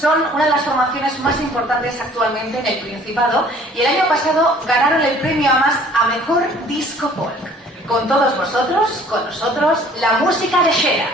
Son una de las formaciones más importantes actualmente en el Principado y el año pasado ganaron el premio a Mejor Disco Folk. Con todos vosotros, con nosotros, la música de Xera.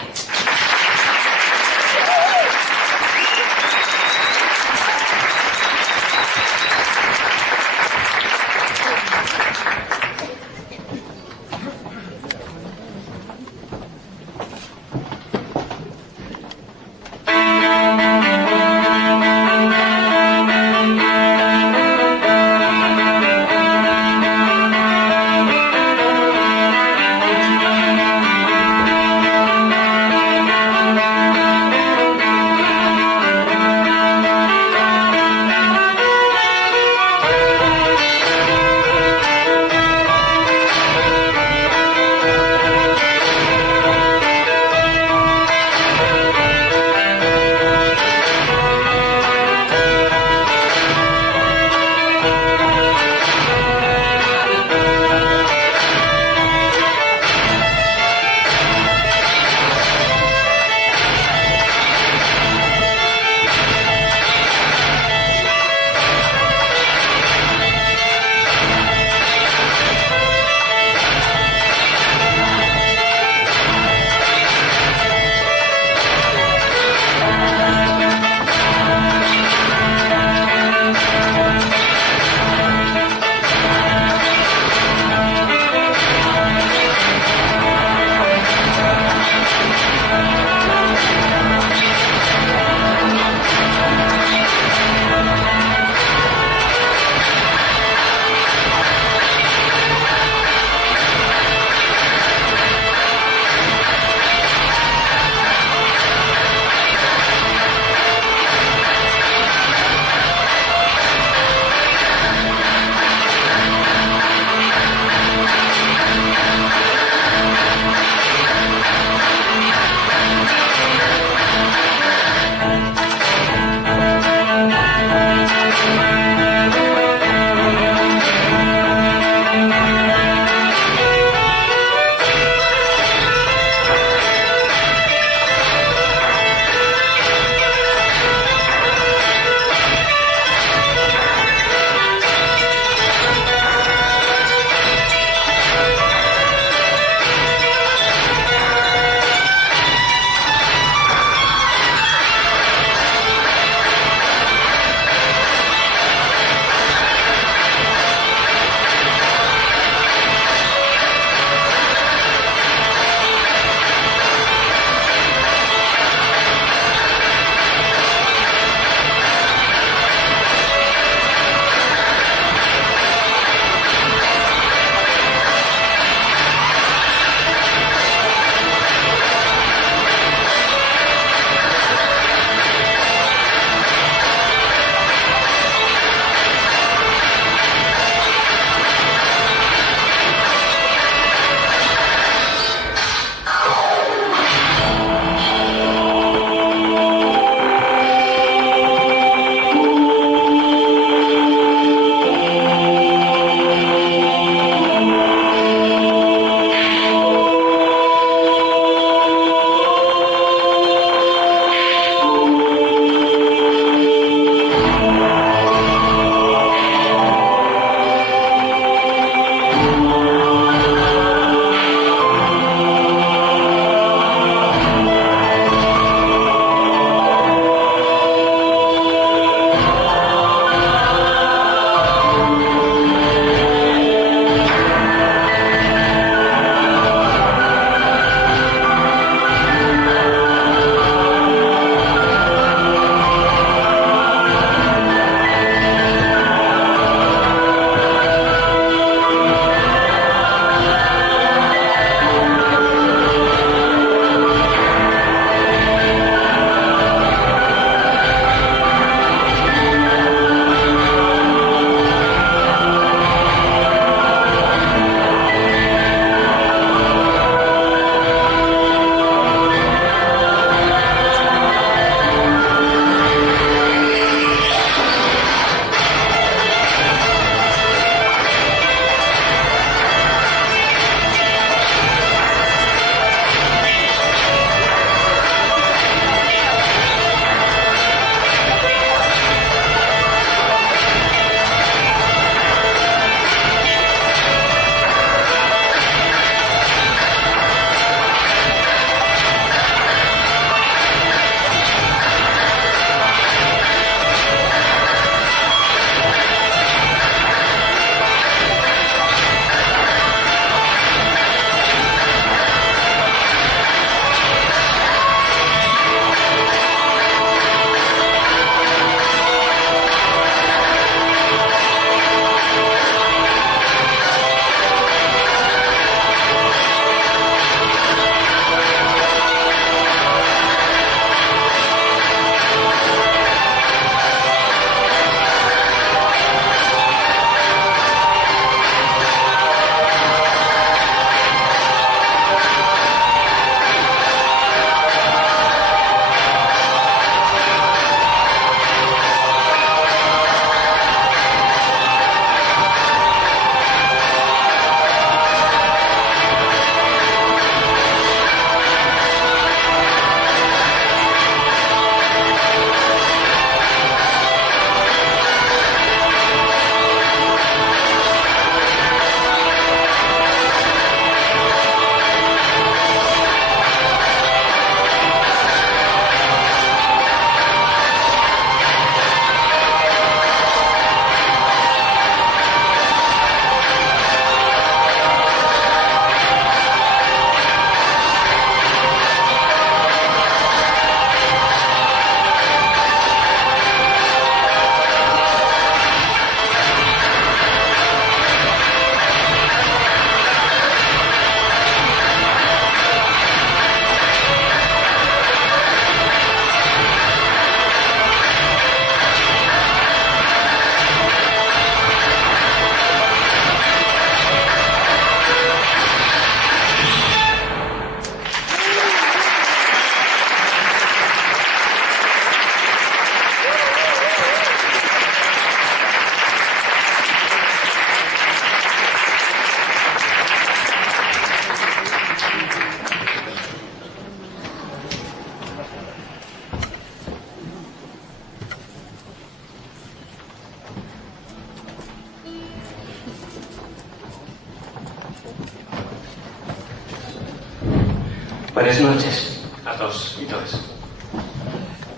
Buenas noches a todos y todas.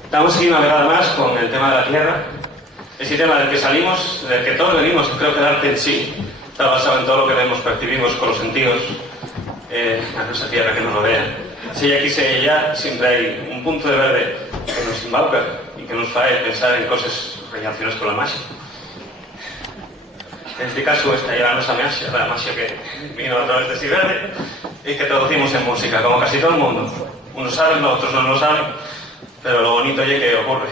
Estamos aquí una vegada más con el tema de la tierra. Ese tema del que salimos, del que todos venimos. Creo que el arte en sí está basado en todo lo que vemos, percibimos con los sentidos, a nuestra tierra que nos rodea. Si aquí se allá, siempre hay un punto de verde que nos embauca y que nos hace pensar en cosas relacionadas con la magia. En este caso, esta era nuestra magia, la magia que vino a través de este verde y que traducimos en música, como casi todo el mundo. Unos saben, otros no lo saben, pero lo bonito es que ocurre.